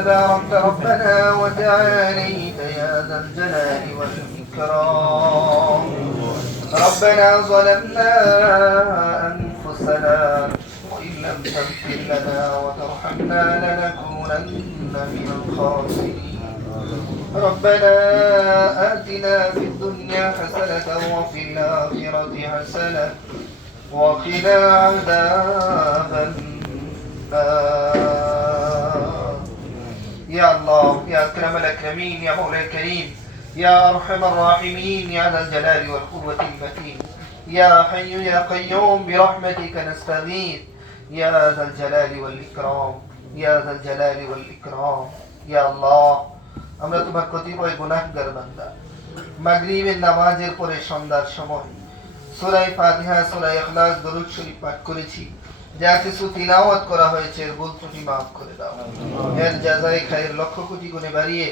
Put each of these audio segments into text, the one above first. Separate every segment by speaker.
Speaker 1: تباركت ربنا وتعاليت يا ذا الجلال والإكرام. ربنا ظلمنا أنفسنا وإن لم تغفر لنا وترحمنا لنكونن من الخاسرين. ربنا آتنا في الدنيا حسنة وفي الآخرة حسنة وقنا عذاب النار. يا الله يا أكرم الأكرمين يا مولى الكريم يا أرحم الراحمين يا ذا الجلال والقوة المتين يا حي يا قيوم برحمتك نستغيث يا ذا الجلال والإكرام يا ذا الجلال والإكرام يا الله আমরা তোমার কতিপয় গুনাহগার বান্দা মাগরিবের নামাজের পরে সন্ধ্যার সময় সূরা ফাতিহা সূরা ইখলাস দরুদ শরীফ পাঠ করেছি যা কিছু তিলাওয়াত করা হয়েছে ভুল ত্রুটি মাফ করে দাও। এর জাজাই খায়ের লক্ষ কোটি গুণে বাড়িয়ে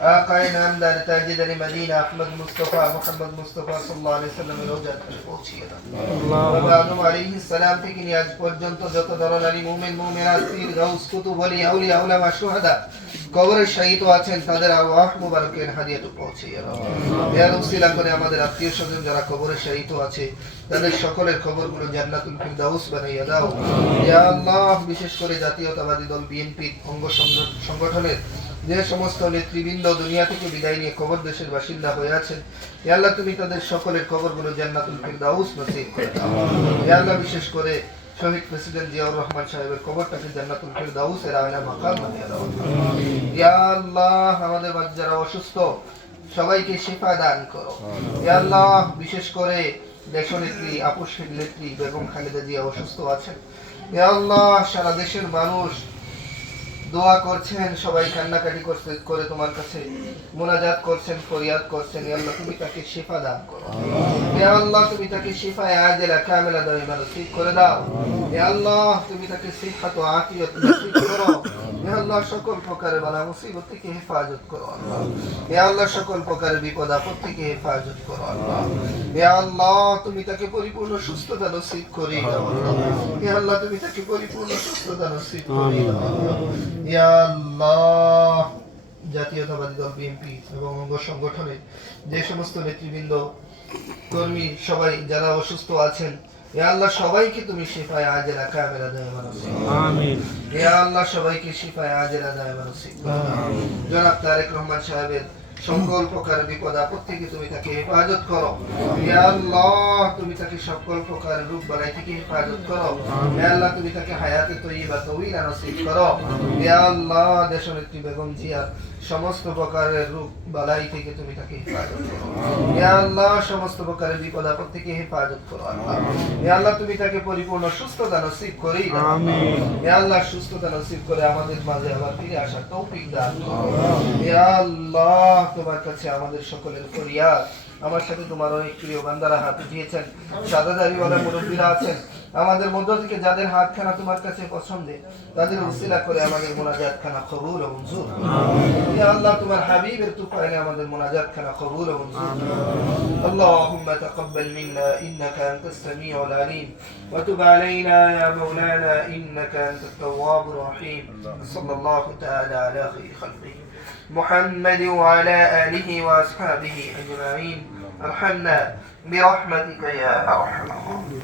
Speaker 1: আকায়ে নামদার তাজিদারি মদিনা আহমদ মুস্তাফা মুহাম্মদ মুস্তাফা সাল্লাল্লাহু আলাইহি সাল্লামের রওজা থেকে পৌঁছিয়ে দাও বাবা আদম আলাইহিস সালাম থেকে নিয়ে আজ পর্যন্ত যত নরনারী মুমিন মুমিনাত পীর গাউস কুতুব ওলি আউলিয়া উলামা শুহাদা কবরে শহীদ আছেন তাদের আওয়াহ মুবারকের হাদিয়াটু পৌঁছিয়ে দাও এর উসিলা করে আমাদের আত্মীয় স্বজন যারা কবরে শহীদ আছে তাদের সকলের খবরগুলো জান্নাতুল ফিরদাউস বানাইয়া দাও ইয়া আল্লাহ বিশেষ করে জাতীয়তাবাদী দল বিএনপি অঙ্গ সংগঠনের যে সমস্ত নেতৃবৃন্দ দুনিয়া থেকে বিদায় নিয়ে কবর দেশের বাসিন্দা হয়ে আছেন ইয়া আল্লাহ তুমি তাদের সকলের খবরগুলো জান্নাতুল ফিরদাউস নসিব করে দাও। ইয়া আল্লাহ বিশেষ করে শহীদ প্রেসিডেন্ট জিয়াউর রহমান সাহেবের কবরটাকে জান্নাতুল ফিরদাউস এর আয়না মাকাম বানিয়ে দাও। আল্লাহ আমাদের যারা অসুস্থ, সবাইকে শিফা দান করো। ইয়া আল্লাহ বিশেষ করে দেশনেত্রী আপসের নেত্রী বেগম খালেদা জিয়া অসুস্থ আছেন। ইয়া আল্লাহ সারা দেশের মানুষ দোয়া করছেন, সবাই কান্নাকাটি করছে করে তোমার কাছে মোনাজাত করছেন, ফরিয়াদ করছেন। ইয়া আল্লাহ, তুমি তাকে শিফা দান করো। ইয়া আল্লাহ, তুমি তাকে শিফা আজেলা কামিলা দাইমা নসিব করে দাও। ইয়া আল্লাহ, তুমি তাকে সিহহাত ও আফিয়ত নসিব করো। ইয়া আল্লাহ, সকল প্রকারের বালা মুসিবত থেকে হেফাজত করো আল্লাহ। ইয়া আল্লাহ, সকল প্রকারের বিপদ আপদ থেকে হেফাজত করো আল্লাহ। ইয়া আল্লাহ, তুমি তাকে পরিপূর্ণ সুস্থতা নসিব করে দাও আল্লাহ। আল্লাহ, তুমি তাকে পরিপূর্ণ সুস্থতা নসিব করে দাও আল্লাহ। জাতীয়তাবাদী দল বিএনপি এবং অঙ্গ সংগঠনে যে সমস্ত নেতৃবৃন্দ কর্মী সবাই যারা অসুস্থ আছেন ইয়া আল্লাহ সবাইকে তুমি শিফায় আজেরা কামেরা দেয় মানুষ
Speaker 2: আমিন।
Speaker 1: ইয়া আল্লাহ সবাইকে শিফায় আজেরা দেয় মানুষ জনাব তারেক রহমান সাহেবের সকল প্রকার বিপদ আপদ থেকে তুমি তাকে হেফাজত করো। আল্লাহ, তুমি তাকে সকল প্রকার রূপ বলাই থেকে হেফাজত করো। আল্লাহ, তুমি তাকে হায়াতে তৈবা তৈরি নসিব করো। আল্লাহ, দেশনেত্রী বেগম জিয়ার সমস্ত প্রকারের রূপ বালাই থেকে তুমি তাকে হেফাজত করো। ইয়া আল্লাহ সমস্ত প্রকারের বিপদ আপদ থেকে হেফাজত করো আল্লাহ। ইয়া আল্লাহ তুমি তাকে পরিপূর্ণ সুস্থতা নসিব করেই দাও। ইয়া আল্লাহ সুস্থতা নসিব করে আমাদের মাঝে আবার ফিরে আসার তৌফিক দান করো। ইয়া আল্লাহ তোমার কাছে আমাদের সকলের ফরিয়াদ। আমার সাথে তোমার অনেক প্রিয় বান্দারা হাত উঠিয়েছেন সাদা দাড়িওয়ালা মুরব্বীরা আছেন আমাদের মধ্য থেকে যাদের হাতখানা তোমার কাছে পছন্দে তাদের উসিলা করে আমাদের মোনাজাত খানা কবুল ও মঞ্জুর করো। ইয়া আল্লাহ তোমার হাবিবের তুফাইলে আমাদের মোনাজাত খানা কবুল ও মঞ্জুর করো। اللهم تقبل منا انك انت السميع العليم وتب علينا يا مولانا انك انت التواب الرحيم صلى الله تعالى على خير خلقه محمد وعلى آله وأصحابه أجمعين. أرحمنا برحمتك يا أرحم الراحمين.